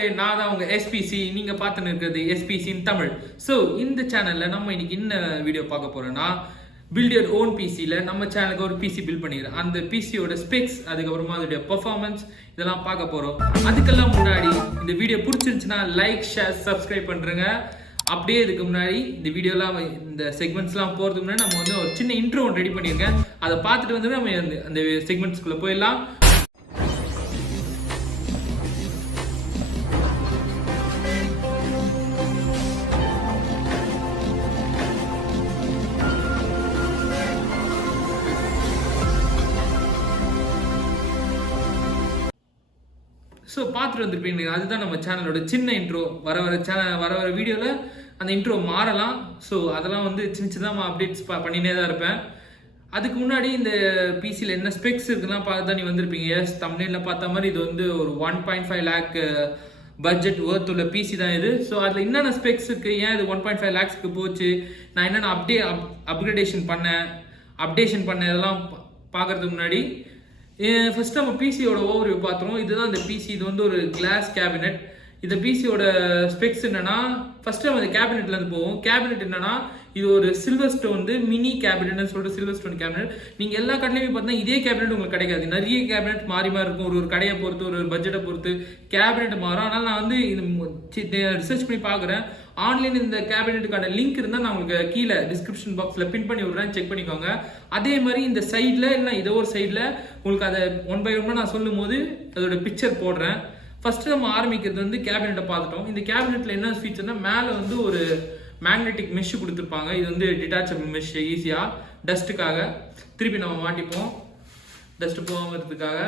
மக்களே, நான் தான் உங்க SPC. நீங்க பார்த்துன்னு இருக்கிறது SPC in தமிழ். ஸோ இந்த சேனல்ல நம்ம இன்னைக்கு என்ன வீடியோ பார்க்க போறோம்னா, பில்ட் யுவர் ஓன் பிசியில் நம்ம சேனலுக்கு ஒரு பிசி பில்ட் பண்ணிக்கிறேன். அந்த பிசியோட ஸ்பெக்ஸ், அதுக்கப்புறமா அதோடைய பெர்ஃபார்மன்ஸ் இதெல்லாம் பார்க்க போகிறோம். அதுக்கெல்லாம் முன்னாடி இந்த வீடியோ பிடிச்சிருந்துச்சுன்னா லைக், ஷேர், சப்ஸ்கிரைப் பண்ணுறேங்க. அப்படியே இதுக்கு முன்னாடி இந்த வீடியோலாம் இந்த செக்மெண்ட்ஸ்லாம் போகிறதுக்கு முன்னாடி நம்ம வந்து ஒரு சின்ன இன்ட்ரோ ரெடி பண்ணியிருக்கேன். அதை பார்த்துட்டு வந்து நம்ம அந்த செக்மெண்ட்ஸ்குள்ளே போயிடலாம். ஸோ பார்த்துட்டு வந்துருப்பீங்க. அதுதான் நம்ம சேனலோட சின்ன இன்ட்ரோ. வர வீடியோவில் அந்த இன்ட்ரோ மாறலாம். ஸோ அதெல்லாம் வந்து சின்னதாக அப்டேட்ஸ் பண்ணினே தான் இருப்பேன். அதுக்கு முன்னாடி இந்த பிசியில் என்ன ஸ்பெக்ஸ் இருக்குலாம் பார்த்து தான் நீ வந்திருப்பீங்க. எஸ், தமிழில் பார்த்த மாதிரி இது வந்து ஒரு 1.5 lakh பட்ஜெட் ஒர்த் உள்ள பிசி தான் இது. ஸோ அதில் என்னென்ன ஸ்பெக்ஸ் இருக்குது, ஏன் இது 1.5 lakhsக்கு போச்சு, நான் என்னென்ன அப்கிரேடேஷன் பண்ணேன் இதெல்லாம் பார்க்குறதுக்கு முன்னாடி ஃபர்ஸ்ட் நம்ம பிசியோட ஓவர்வியூ பார்த்துருவோம். இதுதான் இந்த பிசி. இது வந்து ஒரு கிளாஸ் கேபினெட். இந்த பிசியோட ஸ்பெக்ஸ் என்னன்னா, ஃபர்ஸ்ட் நம்ம இந்த கேபினெட்ல இருந்து போவோம். கேபினெட் என்னன்னா, இது ஒரு சில்வர் ஸ்டோன் மினி கேபினெட்னு சொல்லிட்டு சில்வர் ஸ்டோன் கேபினெட். நீங்க எல்லா கடையிலையும் பார்த்தீங்கன்னா இதே கேபினெட் உங்களுக்கு கிடைக்காது. நிறைய கேபினெட் மாறி இருக்கும். ஒரு கடையை பொறுத்து, ஒரு பட்ஜெட்டை பொறுத்து கேபினெட் மாறும். அதனால நான் வந்து இது ரிசர்ச் பண்ணி பார்க்குறேன். ஆன்லைன் இந்த கேபினெட்டுக்கான லிங்க் இருந்தால் நான் உங்களுக்கு கீழே டிஸ்கிரிப்ஷன் பாக்ஸில் பின் பண்ணி விடுறேன், செக் பண்ணிக்கோங்க. அதே மாதிரி இந்த சைடில் இல்லை இதோ ஒரு சைடில் உங்களுக்கு அதை 1 by 1 நான் சொல்லும் போது அதோட பிக்சர் போடுறேன். ஃபர்ஸ்ட் நம்ம ஆரம்பிக்கிறது வந்து கேபினெட்டை பார்த்துட்டோம். இந்த கேபினெட்டில் என்ன ஃபீச்சர்னா, மேலே வந்து ஒரு மேக்னெட்டிக் மெஷ் கொடுத்துருப்பாங்க. இது வந்து டிட்டாச்சபிள் மெஷ், ஈஸியாக டஸ்ட்டுக்காக திருப்பி நம்ம மாட்டிப்போம், டஸ்ட்டு போகாமறதுக்காக.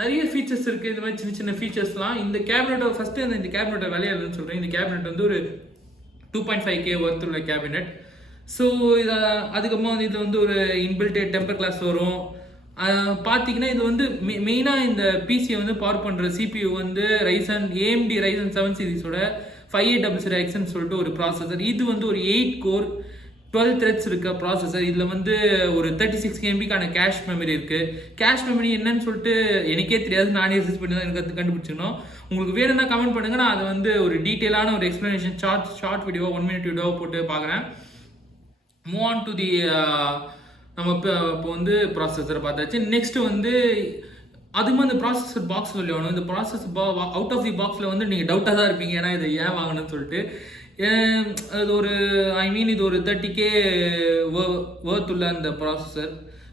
நிறைய ஃபீச்சர்ஸ் இருக்குது. இது மாதிரி சின்ன சின்ன ஃபீச்சர்ஸ்லாம் இந்த கேபினெட்டை ஃபஸ்ட்டு இந்த கேபினெட்டை விளையாடுன்னு சொல்கிறேன். இந்த கேபினெட் வந்து ஒரு 2.5K ஒர்த் உள்ள கேபினெட். ஸோ இதை அதுக்கப்புறமா வந்து இதில் வந்து ஒரு இன்பில்ட் டெம்பர் கிளாஸ் வரும். பார்த்தீங்கன்னா இது வந்து மெயினாக இந்த பிசியை வந்து பவர் பண்ணுற CPU வந்து AMD Ryzen 7 சீரிஸோட 5800Xன்னு சொல்லிட்டு ஒரு ப்ராசஸர். இது வந்து ஒரு 8 core 12 threads இருக்க ப்ராசஸர். இதில் வந்து ஒரு 36 MBக்கான கேஷ் மெமரி இருக்குது. கேஷ் மெமரி என்னன்னு சொல்லிட்டு எனக்கே தெரியாது, நானே ரிசர்ச் பண்ணி தான் எனக்கு கண்டுபிடிச்சிக்கணும். உங்களுக்கு வேணும்னா கமெண்ட் பண்ணுங்க, நான் அதை வந்து ஒரு டீட்டெயிலான ஒரு explanation short video 1 minute video போட்டு பார்க்குறேன். மூவ் ஆன் டு தி நம்ம இப்போ வந்து ப்ராசஸர் பார்த்தாச்சு. நெக்ஸ்ட் வந்து அதுவும் அந்த ப்ராசஸர் பாக்ஸ் விளையாடணும். இந்த ப்ராசஸர் அவுட் ஆஃப் தி பாக்ஸில் வந்து நீங்கள் டவுட்டாக தான் இருப்பீங்க, ஏன்னா இதை ஏன் வாங்கணும்னு சொல்லிட்டு. அது ஒரு இது ஒரு 30K ஒர்த் உள்ள அந்த ப்ராசஸர்.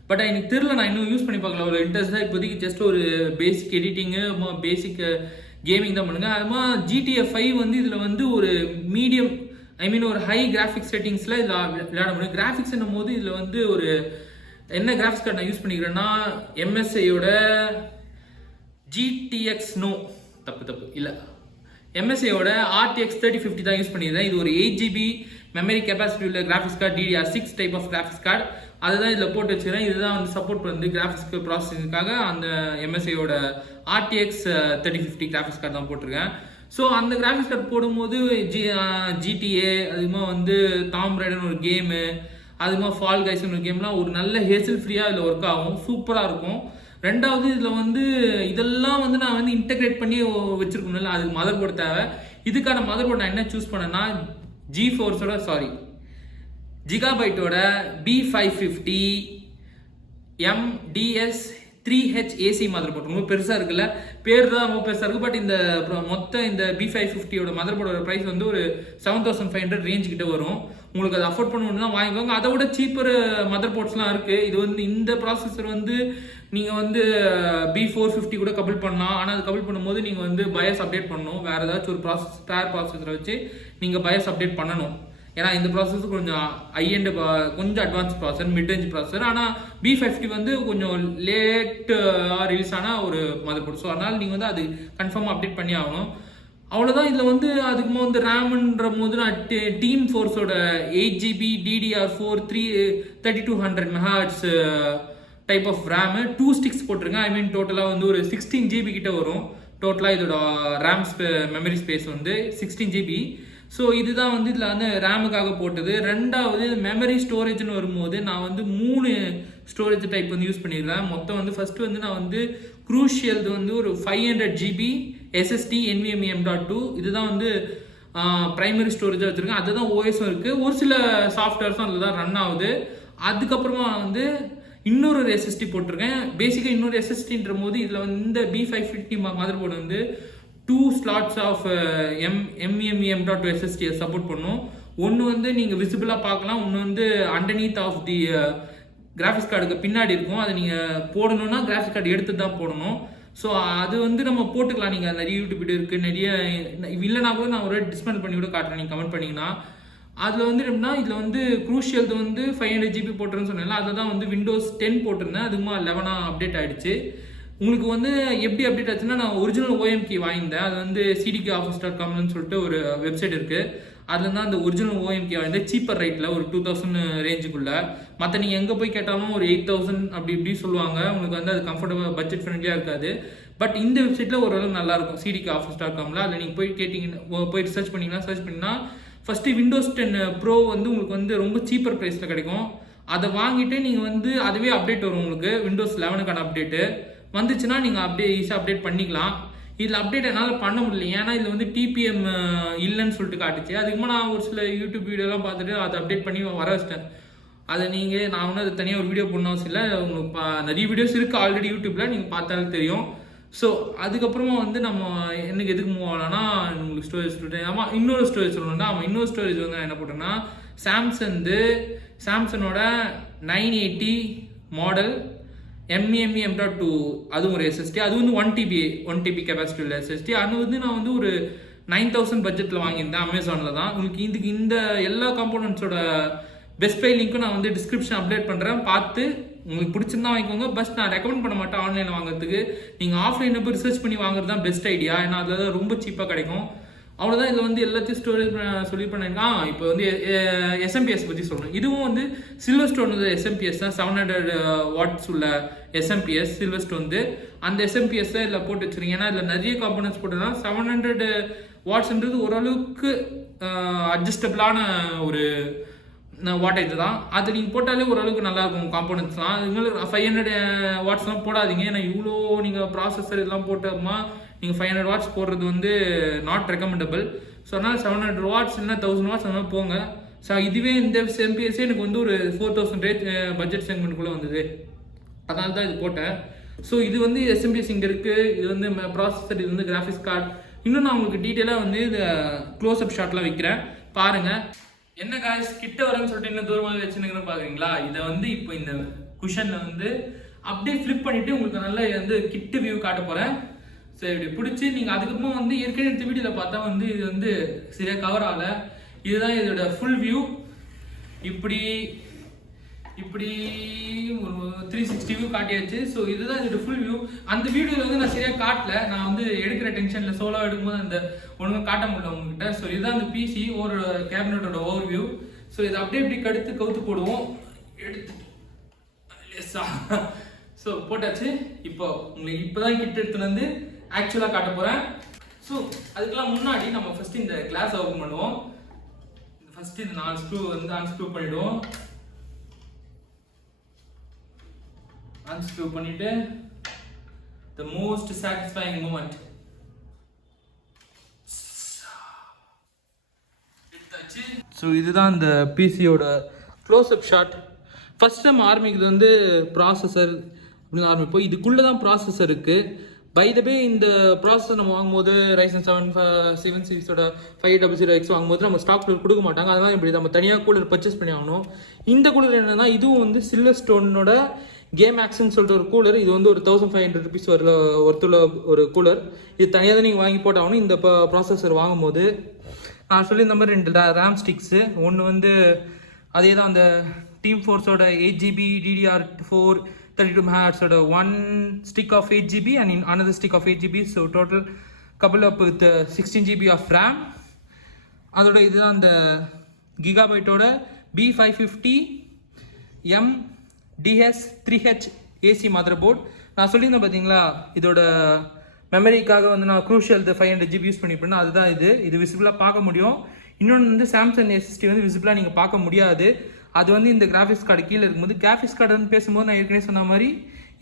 பட் எனக்கு தெரியல, நான் இன்னும் யூஸ் பண்ணி பார்க்கல. ஒரு இன்ட்ரெஸ்டாக இப்போதைக்கு ஜஸ்ட் ஒரு பேசிக் எடிட்டிங்கு, பேசிக் கேமிங் தான் பண்ணுங்க. அதுமா GTA 5 வந்து இதில் வந்து ஒரு மீடியம் ஒரு ஹை கிராஃபிக்ஸ் செட்டிங்ஸில் இதில் விளையாட முடியும். கிராஃபிக்ஸ் என்னும் போது இதில் வந்து ஒரு என்ன கிராஃபிக்ஸ் கார்டு நான் யூஸ் பண்ணிக்கிறேன்னா, MSIயோட GTX தப்பு இல்லை MSIயோட RTX 3050 தான் யூஸ் பண்ணியிருந்தேன். இது ஒரு 8GB மெமரி கெப்பாசிட்டி உள்ள graphics card, DDR6 type of graphics card. அதை தான் இதில் போட்டு வச்சுக்கிறேன். இதுதான் வந்து சப்போர்ட் பண்ணுது கிராஃபிக்ஸ் ப்ராசஸிங்காக. அந்த MSIயோட RTX 3050 கிராஃபிக்ஸ் கார்டு தான் போட்டிருக்கேன். ஸோ அந்த கிராஃபிக்ஸ் கார்டு போடும்போது GTA, அதுமா வந்து டாம் ரைடர்னு ஒரு கேமு, அதுமா ஃபால் கைஸ்னு ஒரு கேம்லாம் ஒரு நல்ல ஹேசல் ஃப்ரீயாக இதில் ஒர்க் ஆகும், சூப்பராக இருக்கும். ரெண்டாவது இதில் வந்து இதெல்லாம் வந்து நான் வந்து இன்டெகிரேட் பண்ணி வச்சுருக்கணும்ல, அதுக்கு மதர் போர்டு தேவை. இதுக்கான மதர் போர்டு நான் என்ன சூஸ் பண்ணேன்னா, GIGABYTE B550M Ds3H AC mother board. ரொம்ப பெருசாக இருக்குல்ல, பேர் தான் ரொம்ப பெருசாக இருக்குது. பட் இந்த மொத்த இந்த B550யோட மதர் போர்டோட ப்ரைஸ் வந்து ஒரு 7500 ரேஞ்ச் கிட்ட வரும். உங்களுக்கு அதை அஃபோர்ட் பண்ணணும்னா வாங்கிக்கோங்க. அதை விட சீப்பர் மதர் போர்ட்ஸ்லாம் இருக்குது. இது வந்து இந்த ப்ராசஸர் வந்து நீங்கள் வந்து B450 கூட கபிள் பண்ணலாம். ஆனால் அது கபிள் பண்ணும்போது நீங்கள் வந்து பயஸ் அப்டேட் பண்ணணும். வேறு ஏதாச்சும் ஒரு ப்ராசஸரை வச்சு நீங்கள் பயஸ் அப்டேட் பண்ணணும். ஏன்னா இந்த ப்ராசஸர் கொஞ்சம் ஹைஎண்ட், கொஞ்சம் advance processor, mid range processor. ஆனால் B50 வந்து கொஞ்சம் லேட்டாக ரிலீஸ் ஆன ஒரு மதர் போர்டு. ஸோ அதனால் நீங்கள் வந்து அது கன்ஃபார்மாக அப்டேட் பண்ணி ஆகணும். அவ்வளோதான். இதில் வந்து அதுக்கு வந்து ரேம்ன்ற போது நான் டீம் ஃபோர்ஸோட 8GB DDR4 3200 MHz type of RAM 2 sticks போட்டிருக்கேன். டோட்டலாக வந்து ஒரு 16GB கிட்ட வரும். டோட்டலாக இதோட ரேம் மெமரி ஸ்பேஸ் வந்து 16GB. ஸோ இதுதான் வந்து இதில் வந்து ரேமுக்காக போட்டது. ரெண்டாவது மெமரி ஸ்டோரேஜ்னு வரும்போது நான் வந்து 3 ஸ்டோரேஜ் டைப் வந்து யூஸ் பண்ணியிருக்கேன். மொத்தம் வந்து ஃபஸ்ட்டு வந்து நான் வந்து குரூஷியல் வந்து ஒரு 500 GB SSD NVMe M.2 இதுதான் வந்து பிரைமரி ஸ்டோரேஜாக வச்சுருக்கேன். அதுதான் ஓஎஸும் இருக்குது. ஒரு சில சாஃப்ட்வேர்ஸும் அதில் தான் ரன் ஆகுது. அதுக்கப்புறமா வந்து இன்னொரு SSD போட்டிருக்கேன். பேசிக்காக இன்னொரு SSDன்ற போது இதில் வந்து இந்த B550 மதர் போர்டு வந்து 2 slots of NVMe M.2 SSD support பண்ணும். ஒன்று வந்து நீங்கள் விசிபிளாக பார்க்கலாம், ஒன்று வந்து அண்டர்நீத் ஆஃப் தி கிராஃபிக்ஸ் கார்டுக்கு பின்னாடி இருக்கும். அதை நீங்கள் போடணும்னா கிராஃபிக்ஸ் கார்டு எடுத்து தான் போடணும். ஸோ அது வந்து நம்ம போட்டுக்கலாம். நீங்கள் நிறைய யூடியூப் வீடியோ இருக்குது, நிறைய இல்லைனா கூட நான் ஒரு டிஸ்பிளே பண்ணி கூட காட்டுறேன், நீங்கள் கமெண்ட் பண்ணிங்கன்னா. அதில் வந்து எப்படின்னா இதில் வந்து குரூஷியல் வந்து 500 GB போட்டுருன்னு சொன்னால அதை தான் வந்து Windows 10 போட்டிருந்தேன். அதுமா 11 அப்டேட் ஆகிடுச்சு. உங்களுக்கு வந்து எப்படி அப்டேட் ஆச்சுன்னா நான் ஒரிஜினல் OM கீ வாங்கியிருந்தேன். அது வந்து cdkoffice.comனு சொல்லிட்டு ஒரு வெப்சைட் இருக்குது. அதில் தான் அந்த ஒரிஜினல் OM கீ வாங்கியிருந்தேன் சீப்பர் ரேட்டில் ஒரு 2000 ரேஞ்சுக்குள்ளே. மற்ற நீங்கள் எங்கே போய் கேட்டாலும் ஒரு 8000 அப்படி இப்படி சொல்லுவாங்க. உங்களுக்கு வந்து அது கம்ஃபர்டபுள் பட்ஜெட் ஃப்ரெண்ட்லியாக இருக்காது. பட் இந்த வெப்சைட்டில் ஓரளவு நல்லாயிருக்கும் cdkoffice.comல. அதில் நீங்கள் போய் கேட்டிங்கன்னா போய் சர்ச் பண்ணிங்கன்னா ஃபஸ்ட்டு Windows 10 Pro வந்து உங்களுக்கு வந்து ரொம்ப சீப்பர் ப்ரைஸில் கிடைக்கும். அதை வாங்கிட்டு நீங்கள் வந்து அதுவே அப்டேட் வரும். உங்களுக்கு Windows 11க்கான அப்டேட்டு வந்துச்சுன்னா நீங்கள் அப்படியே ஈஸியாக அப்டேட் பண்ணிக்கலாம். இதில் அப்டேட் என்னால் பண்ண முடியல, ஏன்னா இதில் வந்து TPM இல்லைன்னு சொல்லிட்டு காட்டுச்சு. அதுக்குமா நான் ஒரு சில யூடியூப் வீடியோலாம் பார்த்துட்டு அதை அப்டேட் பண்ணி வர வச்சிட்டேன். அதை நான் ஒன்றும் அது தனியாக ஒரு வீடியோ பண்ண அவசியம் இல்லை. உங்களுக்கு நிறைய வீடியோஸ் இருக்குது ஆல்ரெடி யூடியூப்பில், நீங்கள் பார்த்தாலும் தெரியும். ஸோ அதுக்கப்புறமா வந்து நம்ம எனக்கு எதுக்கு மூவ் ஆகலாம்னா உங்களுக்கு ஸ்டோரேஜ் ஆமாம் இன்னொரு ஸ்டோரேஜ் சொல்லணும்னா இன்னொரு ஸ்டோரேஜ் வந்து நான் என்ன போட்டேன்னா சாம்சங்கோட 980 மாடல் NVMe M.2 அதுவும் ஒரு SSD. அது வந்து 1 TB கெப்பாசிட்டி உள்ள SSD. அது வந்து நான் வந்து ஒரு 9000 பட்ஜெட்டில் வாங்கியிருந்தேன் அமேசானில் தான். உங்களுக்கு இதுக்கு இந்த எல்லா காம்போனன்ட்ஸோட பெஸ்ட் பை லிங்க்கும் நான் வந்து டிஸ்கிரிப்ஷன் அப்டேட் பண்ணுறேன், பார்த்து உங்களுக்கு பிடிச்சிருந்தா வாங்கிக்கோங்க. பட் நான் ரெக்கமெண்ட் பண்ண மாட்டேன் ஆன்லைனில் வாங்குறதுக்கு. நீங்கள் ஆஃப்லைனில் போய் ரிசர்ச் பண்ணி வாங்குறது தான் பெஸ்ட் ஐடியா, ஏன்னா அதில் ரொம்ப சீப்பாக கிடைக்கும். அவ்வளோதான். இதில் வந்து எல்லாத்தையும் ஸ்டோரேஜ் சொல்லி பண்ணியிருக்கான். இப்போ வந்து SMPS பற்றி சொல்கிறேன். இதுவும் வந்து சில்வர் ஸ்டோன் வந்து SMPS தான், 700 வாட்ஸ் உள்ள SMPS சில்வர் ஸ்டோன் வந்து அந்த SMPS தான் இதில் போட்டு வச்சுருங்க. ஏன்னா இதில் நிறைய காம்பனன்ட்ஸ் போட்டுனா 700 வாட்ஸ்ன்றது ஓரளவுக்கு அட்ஜஸ்டபிளான ஒரு வாட்டேஜ் தான். அது நீங்கள் போட்டாலே ஓரளவுக்கு நல்லாயிருக்கும் காம்போனன்ட்ஸ்லாம். உங்களுக்கு 500 வாட்ஸ்லாம் போடாதீங்க, ஏன்னா இவ்வளோ நீங்கள் ப்ராசஸர் இதெல்லாம் போட்டோம்னா நீங்கள் 500 வாட்ஸ் போடுறது வந்து நாட் ரெக்கமெண்டபிள். ஸோ அதனால் 700 வாட்ஸ் இல்லைனா 1000 வாட்ஸ் அந்த மாதிரி போங்க. ஸோ இதுவே இந்த SMPS எனக்கு வந்து ஒரு 4000 ரேட் பட்ஜெட் செக்மெண்ட்டுக்குள்ளே வந்தது, அதனால தான் இது போட்டேன். ஸோ இது வந்து SMPS இங்கே இருக்குது. இது வந்து ப்ராசஸர், இது வந்து கிராஃபிக்ஸ் கார்டு. இன்னும் நான் உங்களுக்கு டீட்டெயிலாக வந்து இந்த க்ளோஸ்அப் ஷாட்லாம் வைக்கிறேன் பாருங்கள். என்ன காய்ஸ் கிட்ட வரேன்னு சொல்லிட்டு இன்னும் தூரமாக வச்சுன்னு பார்க்குறீங்களா? இதை வந்து இப்போ இந்த குஷனில் வந்து அப்படியே ஃப்ளிப் பண்ணிவிட்டு உங்களுக்கு நல்லா வந்து கிட்ட வியூ காட்ட போகிறேன். ஸோ இப்படி பிடிச்சி நீங்கள் அதுக்கப்புறமா வந்து ஏற்கனவே எடுத்த வீடியோவில் பார்த்தா வந்து இது வந்து சரியாக கவர் ஆகலை. இதுதான் இதோட ஃபுல் வியூ. இப்படி இப்படி ஒரு 360 வியூ காட்டியாச்சு. ஸோ இதுதான் இதோட ஃபுல் வியூ. அந்த வீடியோவில் வந்து நான் சரியாக காட்டல, நான் வந்து எடுக்கிற டென்ஷனில் சோலோ எடுக்கும்போது அந்த ஒழுங்காக காட்ட முடியல உங்ககிட்ட. ஸோ இதுதான் அந்த PC ஒரு கேபினட்டோட ஓவர் வியூ. ஸோ இதை அப்படியே இப்படி கவுத்து போடுவோம். எடுத்து ஸோ போட்டாச்சு. இப்போ உங்களுக்கு இப்போ தான் கிட்ட எடுத்துன்னு வந்து ஆக்சுவலாக காட்ட போகிறேன். ஸோ அதுக்கெல்லாம் முன்னாடி நம்ம ஃபஸ்ட்டு இந்த கிளாஸ் ஓப்பன் பண்ணுவோம். ஃபஸ்ட்டு இந்த 4 ஸ்க்ரூ வந்து அன்ஸ்க்ரூ பண்ணிவிடுவோம். அன்ஸ்க்ரூ பண்ணிவிட்டு the most satisfying moment. So இதுதான் இந்த பிசியோட க்ளோஸ்அப் ஷாட். ஃபஸ்ட் நம்ம ஆரம்பிக்கிறது வந்து ப்ராசஸர் அப்படின்னு ஆரம்பிப்போம். இதுக்குள்ளே தான் ப்ராசஸர் இருக்குது. பை த வே இந்த ப்ராசஸர் நம்ம வாங்கும்போது Ryzen 7 சீரிஸோட 500X வாங்கும்போது நம்ம ஸ்டாக் கூலர் கொடுக்க மாட்டாங்க. அதனால் இப்படி நம்ம தனியாக கூலர் பர்ச்சேஸ் பண்ணி ஆகணும். இந்த கூலர் என்னென்னா இதுவும் வந்து சில்வர் ஸ்டோனோட GAMAXXன்னு சொல்லிட்டு ஒரு கூலர். இது வந்து ஒரு 1500 rupees ஒருத்துள்ள ஒரு கூலர். இது தனியாக தான் நீங்கள் வாங்கி போட்டாகணும் இந்த ப்ராசஸர் வாங்கும்போது. நான் சொல்லி இந்த மாதிரி 2 RAM ஸ்டிக்ஸு. ஒன்று வந்து அதே தான் அந்த டீம் ஃபோர்ஸோட 8GB DDR4 32 MHz 1 stick of 8GB and another stick of 8GB. So total couple up with 16GB of RAM. அதோட இதுதான் அந்த GIGABYTE B550M Ds3H AC mother board. நான் சொல்லியிருந்தேன் பார்த்தீங்களா, இதோட மெமரிக்காக வந்து நான் குரூஷியல் 500GB யூஸ் பண்ணிப்பேன். அதுதான் இது விசிபிளாக பார்க்க முடியும். இன்னொன்று வந்து சாம்சங் SSD வந்து விசிபிளாக நீங்கள் பார்க்க முடியாது. அது வந்து இந்த கிராஃபிக்ஸ் கார்டு கீழே இருக்கும்போது கிராஃபிக்ஸ் கார்டுன்னு பேசும்போது நான் ஏற்கனவே சொன்ன மாதிரி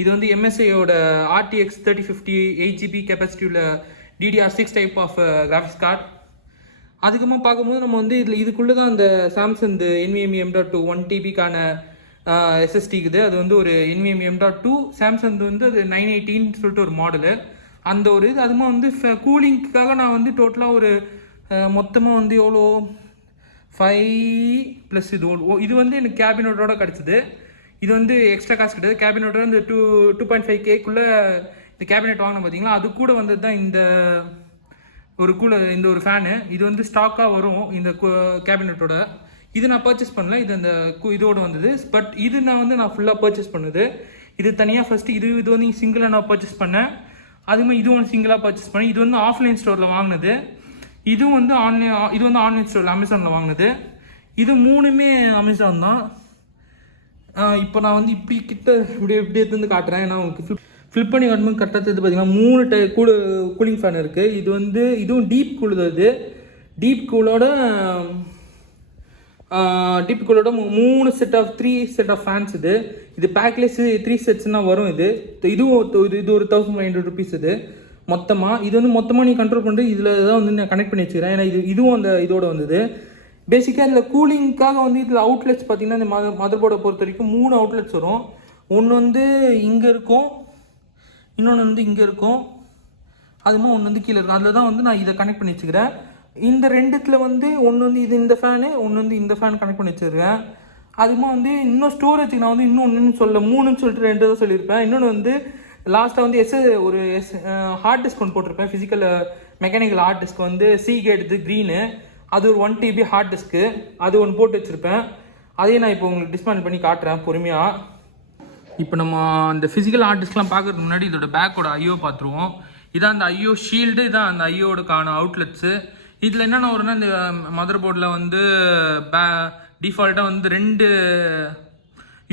இது வந்து MSIயோட RTX 3050 8GB கெப்பாசிட்டி உள்ள DDR6 type of graphics card. அதுக்கப்புறமா பார்க்கும்போது நம்ம வந்து இதுக்குள்ளே தான் அந்த சாம்சங் NVMe M.2 1TBக்கான SSD இருக்குது. அது வந்து ஒரு NVMe M.2 சாம்சங் வந்து அது 918 சொல்லிட்டு ஒரு மாடலு. அந்த ஒரு இது அதுமா வந்து கூலிங்க்காக நான் வந்து டோட்டலாக ஒரு மொத்தமாக வந்து எவ்வளோ 5 + இது வந்து எனக்கு கேபினட்டோட கிடச்சிது. இது வந்து எக்ஸ்ட்ரா காசு கிடையாது. கேபினட்டோட இந்த 2.5Kக்குள்ளே இந்த கேபினெட் வாங்கினேன் பார்த்தீங்களா, அது கூட வந்தது தான் இந்த ஒரு இந்த ஒரு ஃபேனு. இது வந்து ஸ்டாக்காக வரும் இந்த கேபினட்டோட. இது நான் பர்ச்சேஸ் பண்ணல, இது அந்த இதோடு வந்தது. பட் இது நான் ஃபுல்லாக பர்ச்சேஸ் பண்ணுது. இது தனியாக ஃபஸ்ட்டு இது வந்து சிங்கிளாக நான் பர்ச்சேஸ் பண்ணேன். அதுமாதிரி இது ஒன்று சிங்கிளாக பர்ச்சேஸ் பண்ணேன். இது வந்து ஆஃப்லைன் ஸ்டோரில் வாங்கினது. இதுவும் வந்து ஆன்லைன் ஸ்டோரில் அமேசானில் வாங்கினது. இது 3மே அமேசான் தான். இப்போ நான் வந்து இப்படி கிட்ட இப்படி எடுத்து காட்டுறேன். நான் உங்களுக்கு ஃப்ளிப் பண்ணி காட்டும்போது கரெக்டாக தெரிஞ்சு பார்த்தீங்கன்னா 3 கூலிங் ஃபேன் இருக்குது. இது வந்து இதுவும் டீப் கூல் தான். இது டீப் கூலோட 3 set of 3 set of fans. இது பேக்லேஸ் 3 செட்ஸ்னால் வரும். இது ஒரு 1500 ருபீஸ். இது மொத்தமாக இது வந்து மொத்தமாக நீ கண்ட்ரோல் பண்ணிட்டு இதில் தான் வந்து நான் கனெக்ட் பண்ணி வச்சுக்கிறேன். ஏன்னா இதுவும் அந்த இதோட வந்தது. பேசிக்காக இதில் கூலிங்க்காக வந்து இதில் அவுட்லெட்ஸ் பார்த்தீங்கன்னா இந்த மதர் போர்டை பொறுத்த வரைக்கும் 3 அவுட்லெட்ஸ் வரும். ஒன்று வந்து இங்கே இருக்கும், இன்னொன்று வந்து இங்கே இருக்கும், அதுமாதிரி ஒன்று வந்து கீழே இருக்கும். அதில் தான் வந்து நான் இதை கனெக்ட் பண்ணி வச்சுக்கிறேன். இந்த ரெண்டுத்தில் வந்து ஒன்று வந்து இது இந்த ஃபேனு, ஒன்று வந்து இந்த ஃபேன் கனெக்ட் பண்ணி வச்சுருக்கேன். அதுமா வந்து இன்னும் ஸ்டோரேஜுக்கு நான் வந்து இன்னொன்று சொல்ல 3ன்னு சொல்லிட்டு 2 தான் சொல்லியிருப்பேன். இன்னொன்று வந்து லாஸ்ட்டாக வந்து ஹார்ட் டிஸ்க் ஒன்று போட்டிருப்பேன். ஃபிசிக்கல் மெக்கானிக்கல் ஹார்ட் டிஸ்க் வந்து SEAGATE க்ரீனு. அது ஒரு 1 TB ஹார்ட் டிஸ்க்கு. அது ஒன்று போட்டு வச்சுருப்பேன். அதையும் நான் இப்போ உங்களுக்கு டிஸ்மேண்டில் பண்ணி காட்டுறேன் பொறுமையாக. இப்போ நம்ம அந்த ஃபிசிக்கல் ஹார்ட் டிஸ்க்லாம் பார்க்குறதுக்கு முன்னாடி இதோட பேக்கோட ஐஓ பார்த்துருவோம். இதான் அந்த ஐஓ ஷீல்டு, இதான் அந்த ஐஓடுக்கான அவுட்லெட்ஸு. இதில் என்னென்ன வரும்னா இந்த மதர் போர்டில் வந்து டிஃபால்ட்டாக வந்து 2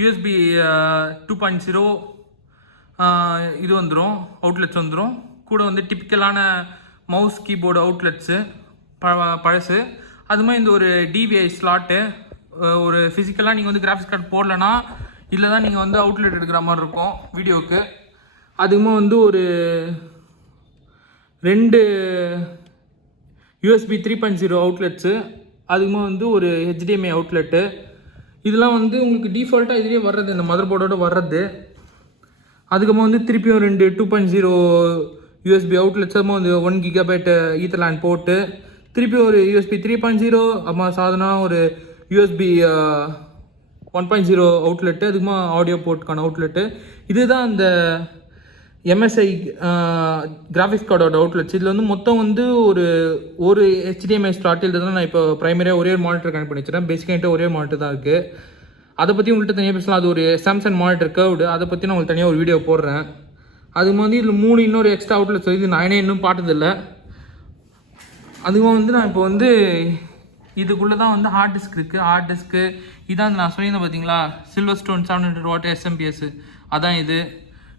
USB 2.0 இது வந்துடும், அவுட்லெட்ஸ் வந்துடும். கூட வந்து டிப்பிக்கலான மவுஸ் கீபோர்டு அவுட்லெட்ஸு பழசு. அதுமாதிரி இந்த ஒரு DVI ஸ்லாட்டு. ஒரு ஃபிசிக்கலாக நீங்கள் வந்து கிராஃபிக்ஸ் கார்டு போடலன்னா இல்லை தான் நீங்கள் வந்து அவுட்லெட் எடுக்கிற மாதிரி இருக்கும் வீடியோவுக்கு. அதுவுமே வந்து ஒரு 2 USB 3.0 அவுட்லெட்ஸு. அதுவுமே வந்து ஒரு HDMI அவுட்லெட்டு. இதெல்லாம் வந்து உங்களுக்கு டிஃபால்ட்டாக இதுலேயே வர்றது, இந்த மதர் போர்டோட வர்றது. அதுக்கப்புறம் வந்து திருப்பியும் 2 2.0 USB அவுட்லெட்ஸ். அதுமாதிரி வந்து 1 GB ஈத்தர்லேண்ட் போட்டு திருப்பி ஒரு USB 3.0 அம்மா சாதனா ஒரு USB 1.0 அவுட்லெட்டு. அதுக்குமா ஆடியோ போர்ட்டுக்கான அவுட்லெட்டு. இதுதான் அந்த MSI கிராஃபிக்ஸ் கார்டோட அவுட்லெட்ஸ். இதில் வந்து மொத்தம் வந்து ஒரு HDMI ஸ்லாட். இதில் தான் நான் இப்போ ப்ரைமரியாக ஒரே மானிட்டர் கனெக்ட் பண்ணி வச்சுருக்கேன். பேசிக்காக ஒரே மானிட்டர் தான் இருக்குது. அதை பற்றி உங்கள்கிட்ட தனியாக பேசலாம். அது ஒரு சாம்சங் மானிட்டர் கர்வ்டு. அதை பற்றி நான் உங்களுக்கு தனியாக ஒரு வீடியோ போடுறேன். அது மாதிரி இதில் 3 இன்னொரு எக்ஸ்ட்ரா அவுட்லெட்ஸ். இது நானே இன்னும் பார்த்ததில்லை. அதுவும் வந்து நான் இப்போ வந்து இதுக்குள்ளே தான் வந்து ஹார்ட் டிஸ்க் இருக்குது. ஹார்ட் டிஸ்க்கு இதான் நான் சொல்லியிருந்தேன் பார்த்தீங்களா, Silverstone 700 watt SMPS. அதான் இது.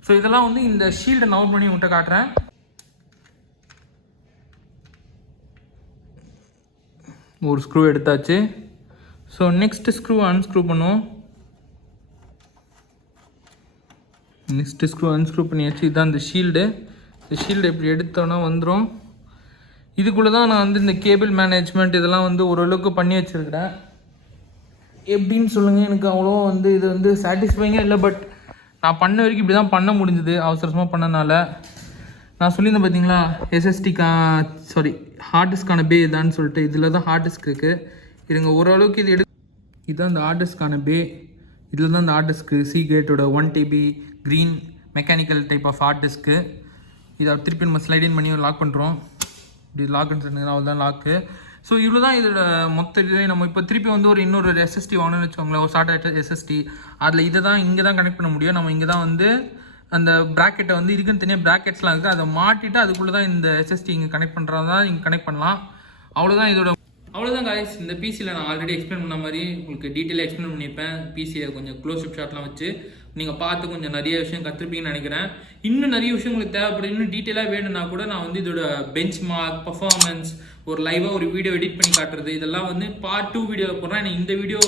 ஸோ இதெல்லாம் வந்து இந்த ஷீல்டை நவுட் பண்ணி உங்கள்கிட்ட காட்டுறேன். ஒரு ஸ்க்ரூ எடுத்தாச்சு. ஸோ நெக்ஸ்ட்டு ஸ்க்ரூ அன்ஸ்க்ரூ பண்ணுவோம். நெக்ஸ்ட்டு ஸ்க்ரூ அன்ஸ்க்ரூ பண்ணியாச்சு. இதுதான் இந்த ஷீல்டு. இந்த ஷீல்டு எப்படி எடுத்தோன்னா வந்துடும். இதுக்குள்ளே தான் நான் வந்து இந்த கேபிள் மேனேஜ்மெண்ட் இதெல்லாம் வந்து ஓரளவுக்கு பண்ணி வச்சுருக்கிறேன். எப்படின்னு சொல்லுங்கள், எனக்கு அவ்வளோ வந்து இது வந்து சாட்டிஸ்ஃபைங்காக இல்லை. பட் நான் பண்ண வரைக்கும் இப்படி தான் பண்ண முடிஞ்சுது, அவசரமாக பண்ணனால. நான் சொல்லியிருந்தேன் பார்த்தீங்களா ஹார்ட் டிஸ்க்கான பே இதான்னு சொல்லிட்டு. இதில் தான் ஹார்ட் டிஸ்க் இருக்குது. இதுங்க ஓரளவுக்கு இது இதுதான் இந்த ஹார்ட் டிஸ்க்கான பே. இதில் தான் இந்த ஹார்ட் டிஸ்க்கு SEAGATEோட 1 TB green mechanical type of hard disk. இதை திருப்பி நம்ம ஸ்லைடின் பண்ணி லாக் பண்ணுறோம். இப்படி லாக்குன்னு சொன்னீங்கன்னா அவ்வளோ தான் லாக்கு. ஸோ இவ்வளோ தான் இதோட மொத்த இதுவே. நம்ம இப்போ திருப்பி வந்து இன்னொரு SSD வாங்கணும்னு வச்சுக்கோங்களேன், ஒரு SATA SSD. அதில் இதை தான் இங்கே தான் கனெக்ட் பண்ண முடியும். நம்ம இங்கே தான் வந்து அந்த ப்ராக்கெட்டை வந்து இதுக்குன்னு தனியாக ப்ராக்கெட்ஸ்லாம் இருக்குது. அதை மாட்டிட்டு அதுக்குள்ளே தான் இந்த SSD இங்கே கனெக்ட் பண்ணுறதா தான் இங்கே கனெக்ட் பண்ணலாம். அவ்வளோதான் இதோட. அவ்வளோதான் காய்ஸ். இந்த பிசியில் நான் ஆல்ரெடி எக்ஸ்பிளைன் பண்ண மாதிரி உங்களுக்கு டீட்டெயிலாக எக்ஸ்பிளைன் பண்ணியிருப்பேன். பிசியை கொஞ்சம் க்ளோஸ்அப் ஷாட்லாம் வச்சு நீங்கள் பார்த்து கொஞ்சம் நிறைய விஷயம் கற்றுப்பீங்கன்னு நினைக்கிறேன். இன்னும் நிறைய விஷயம் உங்களுக்கு தேவைப்படும். இன்னும் டீட்டெயிலாக வேணும்னா கூட நான் வந்து இதோட பெஞ்ச் மார்க், பர்ஃபார்மன்ஸ், ஒரு லைவாக ஒரு வீடியோ எடிட் பண்ணி காட்டுறது, இதெல்லாம் வந்து பார்ட் 2 வீடியோவில் போடுறேன். எனக்கு இந்த வீடியோ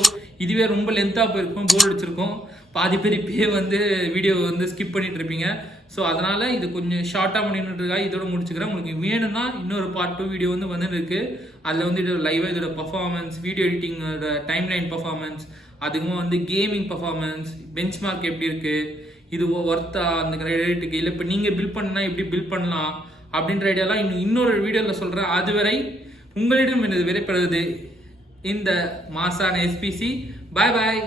இதுவே ரொம்ப லென்த்தாக போயிருக்கும், போர் அடிச்சிருக்கும். பாதி பேர் இப்பயே வந்து வீடியோ வந்து ஸ்கிப் பண்ணிட்டு இருப்பீங்க. ஸோ அதனால் இது கொஞ்சம் ஷார்ட்டாக பண்ணிட்டுருக்காக இதோட முடிச்சுக்கிறேன். உங்களுக்கு வேணும்னா இன்னொரு பார்ட் 2 வீடியோ வந்து வந்துருக்கு. அதில் வந்து இது லைவாக இதோட பர்ஃபார்மன்ஸ், வீடியோ எடிட்டிங்கோட டைம்லைன் பர்ஃபார்மன்ஸ், அதுக்குமா வந்து கேமிங் பர்ஃபார்மன்ஸ், பெஞ்ச்மார்க் எப்படி இருக்குது, இது ஒர்த்தா அந்த ரேட்டுக்கு, இல்லை இப்போ நீங்கள் பில் பண்ணால் எப்படி பில் பண்ணலாம் அப்படின்ற ஐடியாலாம் இன்னொரு வீடியோவில் சொல்கிறேன். அதுவரை உங்களிடம் எனது விடைபெறுவது இந்த மாசான SPC. பாய் பாய்.